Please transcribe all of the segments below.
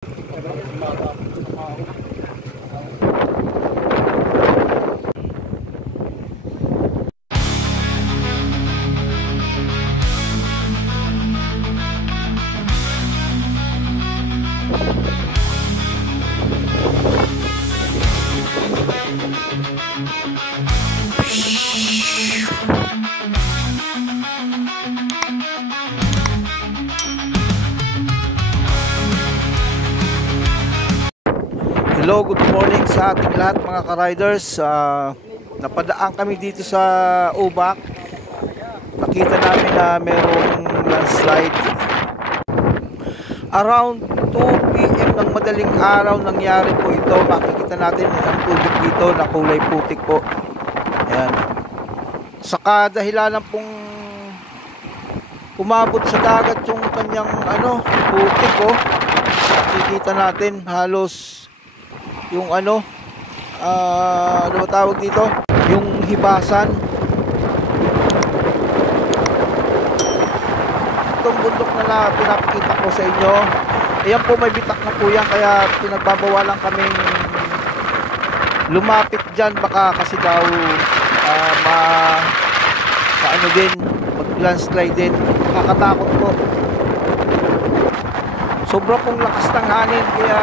Hello, good morning sa ating lahat mga ka-riders. Napadaan kami dito sa Ubac. Nakita namin na merong landslide. Around 2 PM ng madaling araw nangyari po ito. Makikita natin ang tubig dito na kulay putik po. Ayan. Saka dahilan pong umabot sa dagat yung kanyang putik po. Makikita natin halos yung ano ba tawag dito? Yung hibasan. Itong bundok na pinapakita ko sa inyo, ayan po, may bitak na po yan, kaya pinagbabawalan kaming lumapit dyan, baka kasi daw din, mag-landslide din. Nakakatakot po. Sobra pong lakas ng hangin, kaya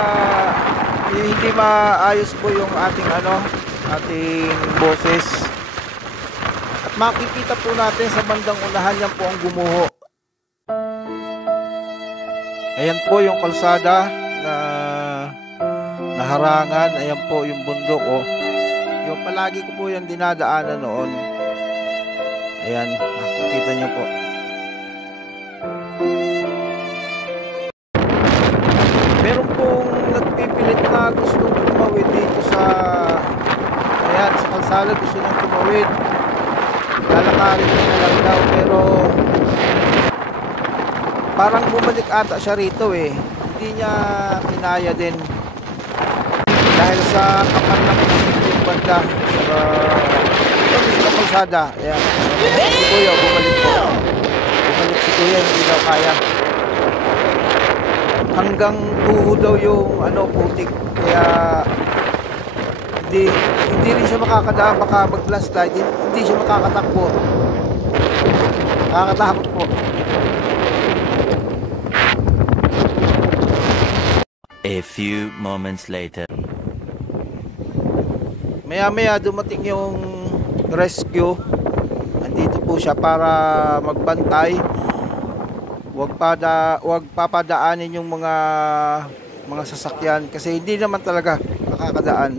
hindi maayos po yung ating boses. At makikita po natin sa bandang unahan, yan po ang gumuho. Ayan po yung kalsada na naharangan. Ayan po yung bundok, yung palagi ko po yung dinadaanan noon. Ayan, makikita nyo po. Meron pong nagpipilit na gustong tumawid dito sa kalsada, gusto niyang tumawid. Lalakarin niya na lang daw, pero parang bumalik ata siya rito Hindi niya kinaya din dahil sa kapal ng yung banda sa kalsada. Ayan, si Kuya bumalik si Kuya, hindi daw kaya. Hanggang tuho daw yung putik, kaya hindi rin siya makakadaan, baka mag-landslide, hindi siya makakatakbo. Nakakatakot po. A few moments later. Maya-maya dumating yung rescue. Nandito po siya para magbantay. Huwag papadaanin yung mga sasakyan kasi hindi naman talaga makakadaan.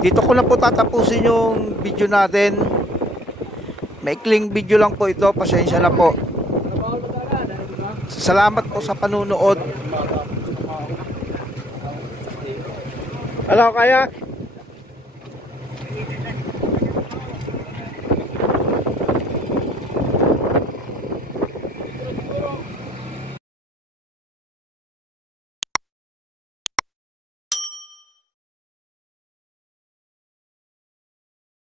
Dito ko na po tatapusin yung video natin. Maikling video lang po ito, pasensya na po. Salamat po sa panunood. Hello, kaya